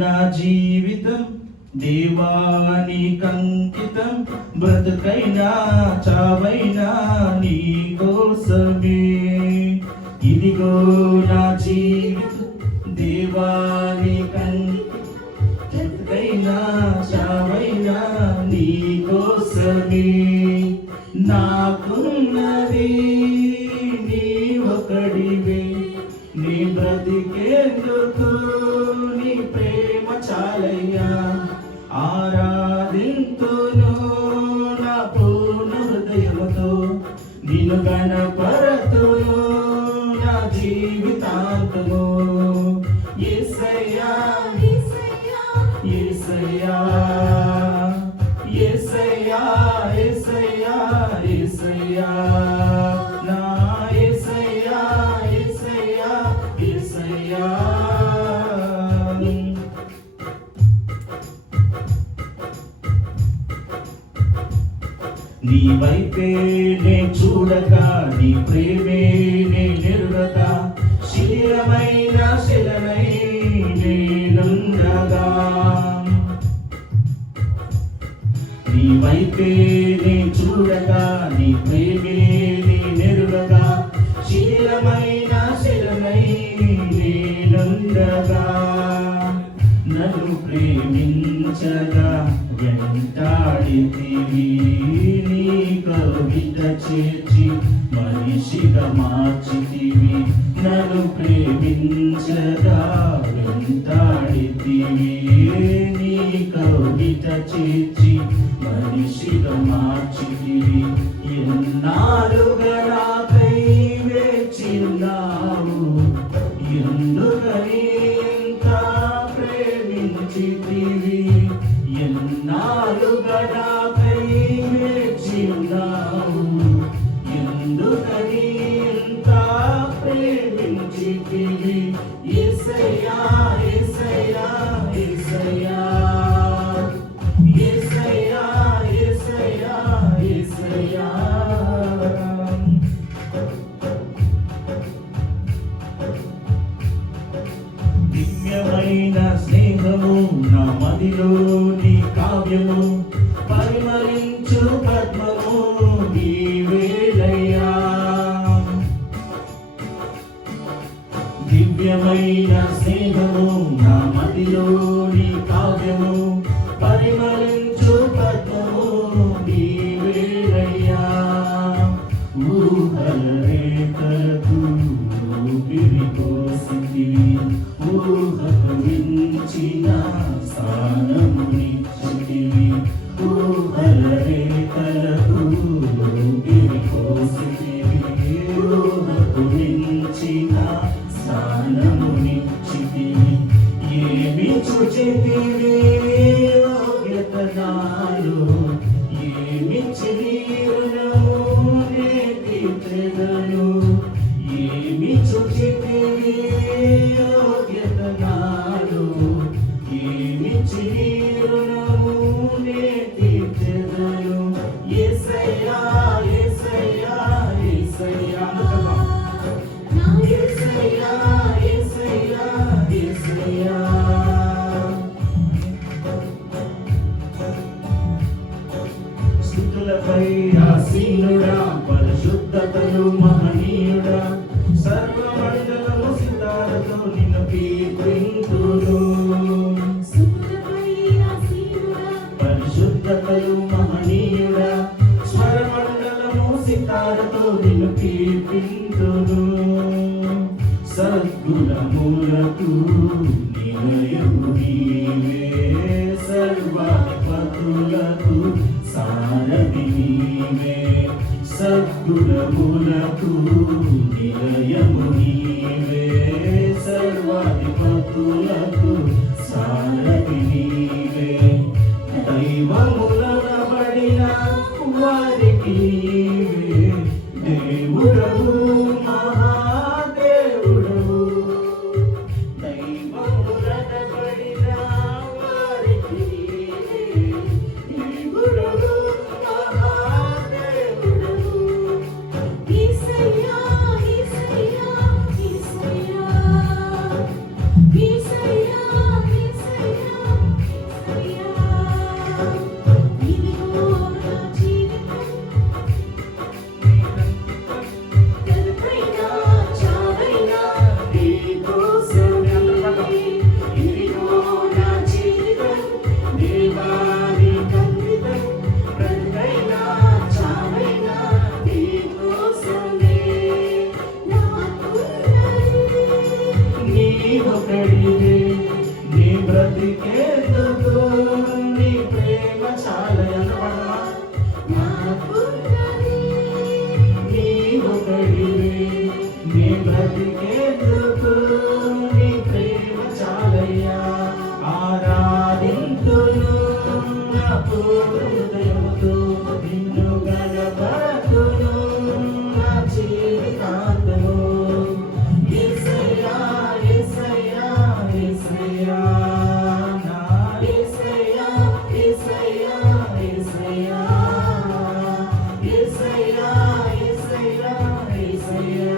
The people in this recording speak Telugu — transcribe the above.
నా జీవితం దేవానికంకితం, బ్రతుకైనా చావైనా నీ కోసమే. ఇదిగో నా జీవితం దేవానికంకితం, బ్రతుకైనా చావైనా నీ కోసమే. నాకున్నది నీ ఒకడివే, నీ బ్రతికేందుకు నీ ప్రేమ చాలయ్యా. ఆరాధింతును నా పూర్ణ హృదయముతో, నిన్ను గణపరతును నా జీవితాంతము. యేసయ్యా యేసయ్యా యేసయ్యా యేసయ్యా యేసయ్యా యేసయ్యా నా యేసయ్యా యేసయ్యా యేసయ్యా. నీ వైపే నే చూడక, నీ ప్రేమే నే నెరుగక, శిలమైన శిలనై నేనుండగా. నీ వైపే నే చూడక, నీ ప్రేమే నే నెరుగక, శిలమైన శిలనై నేనుండగా. నన్ను ప్రేమించగా వెంటాడితివి, నీ కవిత చేర్చి మనిషిగా మార్చితివి. నన్ను ప్రేమించగా వెంటాడితివి, నీ కవిత చేర్చి మనిషిగా మార్చితివి. ఎన్నాళ్ళుగా నాకై వేచిన్నావు, ఎందుకని ప్రేమించితివి. ఎన్నాళ్ళుగా నాకై వేచిన్నావు, ఎందుకని ఇంత ప్రేమించితివి. యేసయ్యా యేసయ్యా యేసయ్యా యేసయ్యా యేసయ్యా యేసయ్యా. దివ్యమైన స్నేహము నా మదిలోని కావ్యము, పరిమళించు పద్మము నీవేలయ్యా. దివ్యమైన స్నేహము నా మదిలోని కావ్యము, పరిమళించు పద్మము నీవేలయ్యా. ఊహల రేఖలకు ఊపిరిపోసితివి, ఊహకు మించిన స్థానమునిచ్చితివి. ఊహల రేఖలకు ఊపిరిపోసితివి, ఊహకు మించిన స్థానమునిచ్చితివి. ఏమి చూచితివి యోగ్యత నాలో, ఏమిచ్చి నీ రుణము నే తీర్చెదను. ఏమి చూచితివి యోగ్యత నాలో, ఏమిచ్చి నీ రుణము నే తీర్చెదను. యేసయ్యా యేసయ్యా యేసయ్యా యేసయ్యా యేసయ్యా యేసయ్యా. స్తుతులపై ఆసీనుడా, పరిశుద్ధతలు మహనీయుడా, సర్వమండలము సితారతో నిన్ను కీర్తింతును. పరిశుద్ధతలు మహనీయుడా, స్వరమండలము సితారతో నిన్ను కీర్తింతును. సద్గుణములకు నిలయము నీవే, సర్వాధిపతులకు సారథి నీవే. సద్గుణములకు నిలయము నీవే, సర్వాధిపతులకు సారథి నీవే. దైవములనబడిన వారికి నీవే దేవుడవు, మహాదేవుడవు. దైవ బ్రతికేందుకు నీ ప్రేమ చాలయనమా నాకున్నది నీవొకడివే నీ బ్రతికేందుకు నీ ప్రేమ చాలయ్యా ఆరాధింతును నా పూర్ణ హృదయముతో నిన్ను గణపరతును నా జీవితాంతము యేసయ్యా యేసయ్యా యేసయ్యా నా యేసయ్యా యేసయ్యా యేసయ్యా యేసయ్యా యేసయ్యా యేసయ్యా